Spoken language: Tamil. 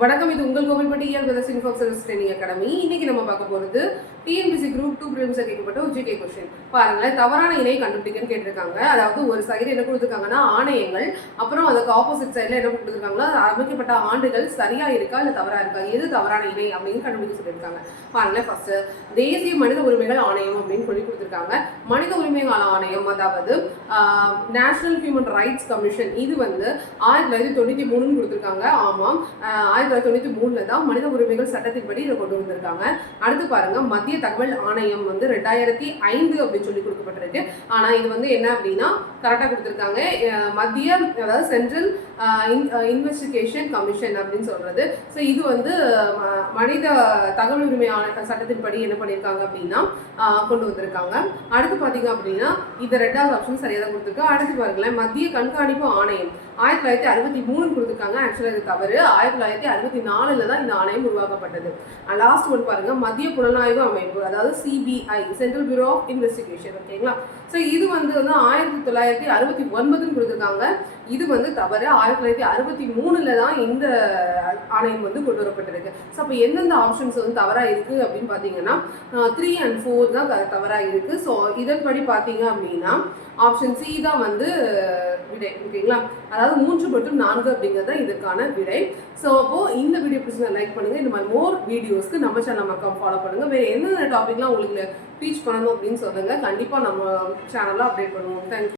வணக்கம், இது உங்கள் கோவில்பட்டி இயல் வித சின்ஃபாக் சர்வீஸ் ட்ரைனிங் அகாடமி. இன்னைக்கு நம்ம பார்க்க போகிறது டிஎன்பிசி குரூப் 2 ப்ரிலிம்ஸ்ல கேட்கப்பட்ட ஒரு ஜிகே கொஸ்டின். பாருங்களேன், தவறான இணை கண்டுபிடிக்கன்னு கேட்டிருக்காங்க. அதாவது ஒரு சைடு என்ன கொடுத்துருக்காங்கன்னா ஆணையங்கள், அப்புறம் அதுக்கு ஆப்போசிட் சைடில் என்ன கொடுத்துருக்காங்களா அமைக்கப்பட்ட ஆண்டுகள் சரியா இருக்கா இல்லை தவறா இருக்கா, எது தவறான இணை அப்படின்னு கண்டுபிடிக்க சொல்லியிருக்காங்க. பாருங்களேன், ஃபர்ஸ்ட் தேசிய மனித உரிமைகள் ஆணையம் அப்படின்னு சொல்லி கொடுத்துருக்காங்க. மனித உரிமைகள் ஆணையம், அதாவது நேஷனல் ஹியூமன் ரைட்ஸ் கமிஷன், இது வந்து 1993 கொடுத்துருக்காங்க. ஆமாம், 1993 தான் மனித உரிமைகள் சட்டத்தின்படி இதை கொண்டு வந்திருக்காங்க. அடுத்து பாருங்க, மத்திய தகவல் ஆணையம் வந்து 2005 அப்படின்னு சொல்லி கொடுக்கப்பட்டிருக்கு. ஆனா இது வந்து என்ன அப்படின்னா கரெக்டா கொடுத்துருக்காங்க. மத்திய, அதாவது சென்ட்ரல் இன்வெஸ்டிகேஷன் கமிஷன் அப்படின்னு சொல்றது. ஸோ இது வந்து மனித தகவல் உரிமை சட்டத்தின்படி என்ன பண்ணியிருக்காங்க அப்படின்னா கொண்டு வந்திருக்காங்க. அடுத்து பார்த்தீங்க அப்படின்னா இது ரெண்டாவது ஆப்ஷன் சரியாக தான் கொடுத்துருக்கு. அடுத்து பாருங்களேன், மத்திய கண்காணிப்பு ஆணையம் 1963 கொடுத்துருக்காங்க. ஆக்சுவலாக இது தவறு. 1964 தான் இந்த ஆணையம் உருவாக்கப்பட்டது. லாஸ்ட் ஒன் பாருங்க, மத்திய புலனாய்வு அமைப்பு, அதாவது CBI, central bureau of investigation. ஓகேங்களா? ஸோ இது வந்து 1969 கொடுத்துருக்காங்க. இது வந்து தவறு. 1963 தான் இந்த ஆணையம் வந்து கொண்டு வரப்பட்டிருக்கு. ஸோ அப்போ எந்தெந்த ஆப்ஷன்ஸ் வந்து தவறாக இருக்குது அப்படின்னு பார்த்தீங்கன்னா 3 and 4 தான் தவறாக இருக்குது. ஸோ இதன்படி பார்த்தீங்க அப்படின்னா ஆப்ஷன் சி தான் வந்து விடை. ஓகேங்களா? அதாவது 3 மற்றும் 4 அப்படிங்கிறது தான் இதுக்கான விடை. ஸோ அப்போது இந்த வீடியோ பிடிச்சி லைக் பண்ணுங்கள். இந்த மாதிரி மோர் வீடியோஸ்க்கு நம்ம சேனல் மக்கள் ஃபாலோ பண்ணுங்கள். வேறு எந்தெந்த டாபிக்லாம் உங்களுக்கு டீச் பண்ணணும் அப்படின்னு சொல்லுங்கள். கண்டிப்பாக நம்ம சேனலில் அப்டேட் பண்ணுவோம். தேங்க்யூ.